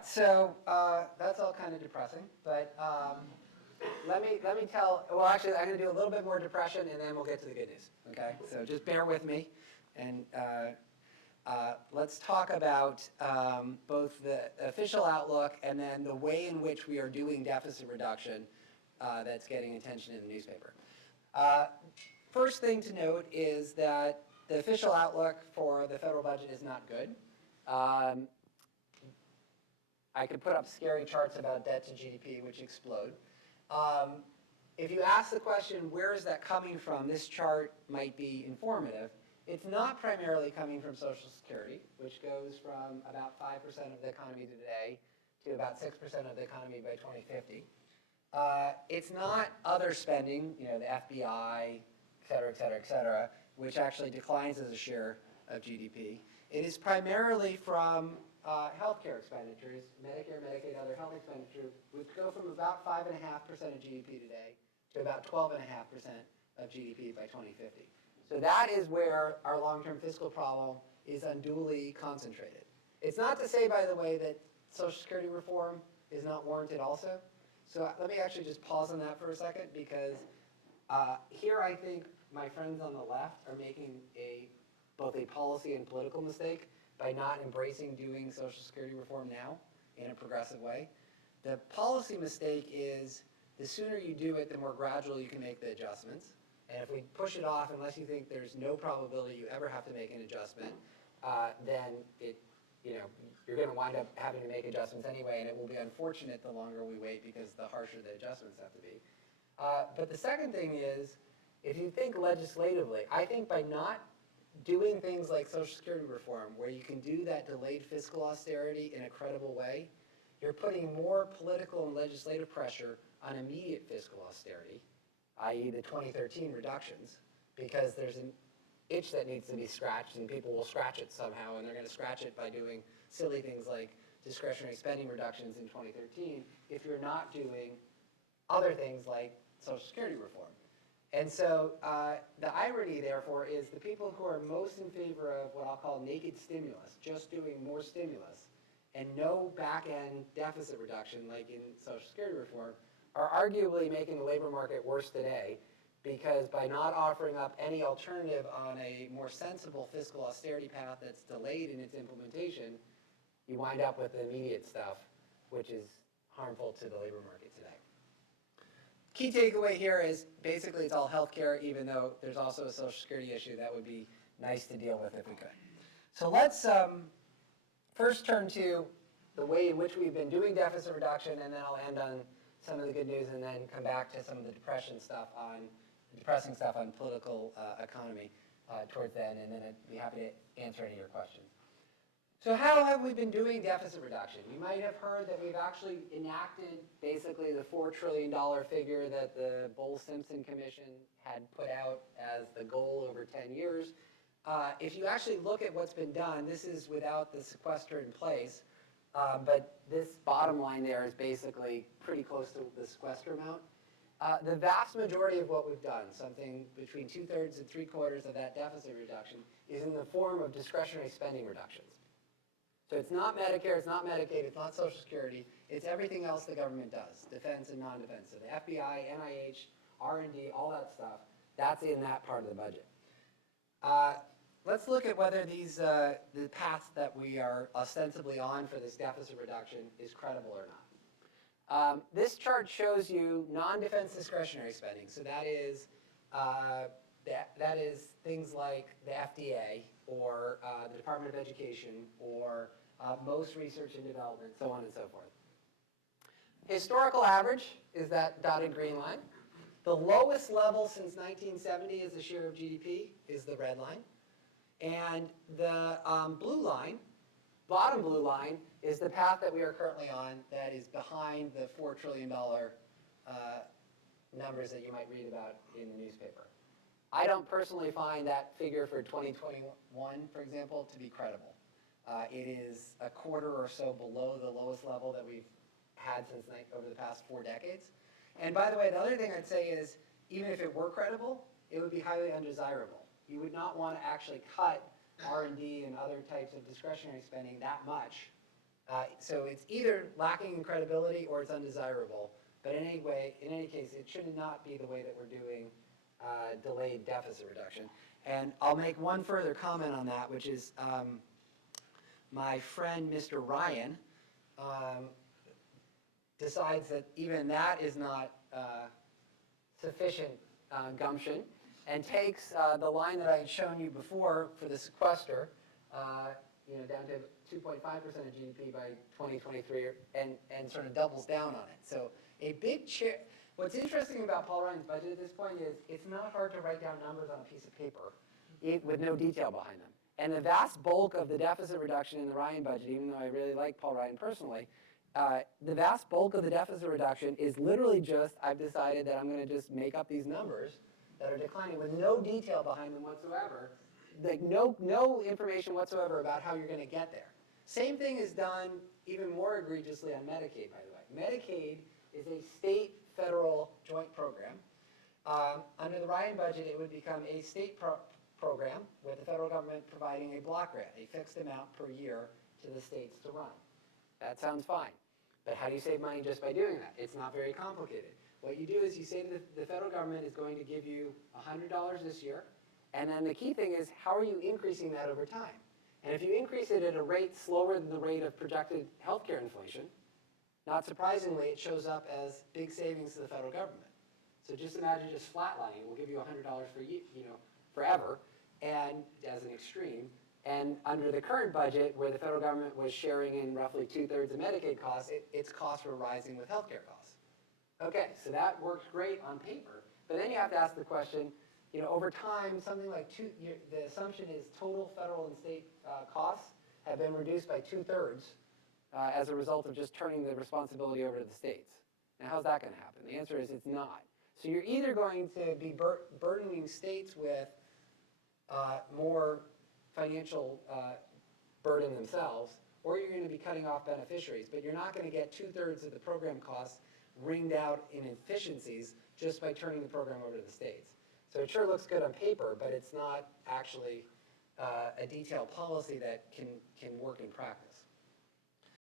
right, so that's all kind of depressing, but let me tell, well, actually, I'm going to do a little bit more depression, and then we'll get to the good news, okay? So just bear with me, and let's talk about both the official outlook and then the way in which we are doing deficit reduction that's getting attention in the newspaper. First thing to note is that the official outlook for the federal budget is not good. I could put up scary charts about debt to GDP, which explode. If you ask the question, where is that coming from, this chart might be informative. It's not primarily coming from Social Security, which goes from about 5% of the economy today to about 6% of the economy by 2050. It's not other spending, you know, the FBI, et cetera, which actually declines as a share of GDP. It is primarily from healthcare expenditures, Medicare, Medicaid, other health expenditures, which go from about 5.5% of GDP today to about 12.5% of GDP by 2050. So that is where our long-term fiscal problem is unduly concentrated. It's not to say, by the way, that Social Security reform is not warranted also. So let me actually just pause on that for a second, because here I think my friends on the left are making both a policy and political mistake by not embracing doing Social Security reform now in a progressive way. The policy mistake is the sooner you do it, the more gradual you can make the adjustments. And if we push it off, unless you think there's no probability you ever have to make an adjustment, then you're going to wind up having to make adjustments anyway, and it will be unfortunate the longer we wait because the harsher the adjustments have to be. But the second thing is, if you think legislatively, I think by not doing things like Social Security reform, where you can do that delayed fiscal austerity in a credible way, you're putting more political and legislative pressure on immediate fiscal austerity, i.e. the 2013 reductions, because there's an itch that needs to be scratched, and people will scratch it somehow, and they're going to scratch it by doing silly things like discretionary spending reductions in 2013 if you're not doing other things like Social Security reform. And so the irony, therefore, is the people who are most in favor of what I'll call naked stimulus, just doing more stimulus, and no back-end deficit reduction like in Social Security reform, are arguably making the labor market worse today, because by not offering up any alternative on a more sensible fiscal austerity path that's delayed in its implementation, you wind up with the immediate stuff, which is harmful to the labor market today. Key takeaway here is basically it's all healthcare, even though there's also a Social Security issue that would be nice to deal with if we could. So let's first turn to the way in which we've been doing deficit reduction, and then I'll end on some of the good news, and then come back to some of the depressing stuff on political economy towards the end, and then I'd be happy to answer any of your questions. So how have we been doing deficit reduction? You might have heard that we've actually enacted basically the $4 trillion figure that the Bowles-Simpson Commission had put out as the goal over 10 years. If you actually look at what's been done, this is without the sequester in place, but this bottom line there is basically pretty close to the sequester amount. The vast majority of what we've done, something between 2/3 and 3/4 of that deficit reduction, is in the form of discretionary spending reductions. So it's not Medicare, it's not Medicaid, it's not Social Security, it's everything else the government does, defense and non-defense. So the FBI, NIH, R&D, all that stuff, that's in that part of the budget. Let's look at whether the path that we are ostensibly on for this deficit reduction is credible or not. This chart shows you non-defense discretionary spending. So that is things like the FDA or the Department of Education or most research and development, so on and so forth. Historical average is that dotted green line. The lowest level since 1970 as a share of GDP is the red line. And the blue line, bottom blue line, is the path that we are currently on that is behind the $4 trillion numbers that you might read about in the newspaper. I don't personally find that figure for 2021, for example, to be credible. It is a quarter or so below the lowest level that we've had since over the past 4 decades. And by the way, the other thing I'd say is, even if it were credible, it would be highly undesirable. You would not want to actually cut R&D and other types of discretionary spending that much So it's either lacking in credibility or it's undesirable. But in any case, it should not be the way that we're doing delayed deficit reduction. And I'll make one further comment on that, which is my friend, Mr. Ryan, decides that even that is not sufficient gumption, and takes the line that I had shown you before for the sequester, down to 2.5% of GDP by 2023, and sort of doubles down on it. So a big what's interesting about Paul Ryan's budget at this point is it's not hard to write down numbers on a piece of paper with no detail behind them. And the vast bulk of the deficit reduction in the Ryan budget, even though I really like Paul Ryan personally, the vast bulk of the deficit reduction is literally just, I've decided that I'm going to just make up these numbers that are declining with no detail behind them whatsoever, like no information whatsoever about how you're going to get there. Same thing is done even more egregiously on Medicaid, by the way. Medicaid is a state-federal joint program. Under the Ryan budget, it would become a state program with the federal government providing a block grant, a fixed amount per year to the states to run. That sounds fine. But how do you save money just by doing that? It's not very complicated. What you do is you say that the federal government is going to give you $100 this year, and then the key thing is how are you increasing that over time? And if you increase it at a rate slower than the rate of projected healthcare inflation, not surprisingly, it shows up as big savings to the federal government. So just imagine just flatlining. We'll give you $100 for forever, and as an extreme. And under the current budget, where the federal government was sharing in roughly 2/3 of Medicaid costs, its costs were rising with healthcare costs. Okay, so that works great on paper. But then you have to ask the question, over time, something like the assumption is total federal and state costs have been reduced by 2/3 as a result of just turning the responsibility over to the states. Now, how's that going to happen? The answer is it's not. So you're either going to be burdening states with more financial burden themselves, or you're going to be cutting off beneficiaries, but you're not going to get 2/3 of the program costs wringed out in efficiencies just by turning the program over to the states. So it sure looks good on paper, but it's not actually a detailed policy that can work in practice.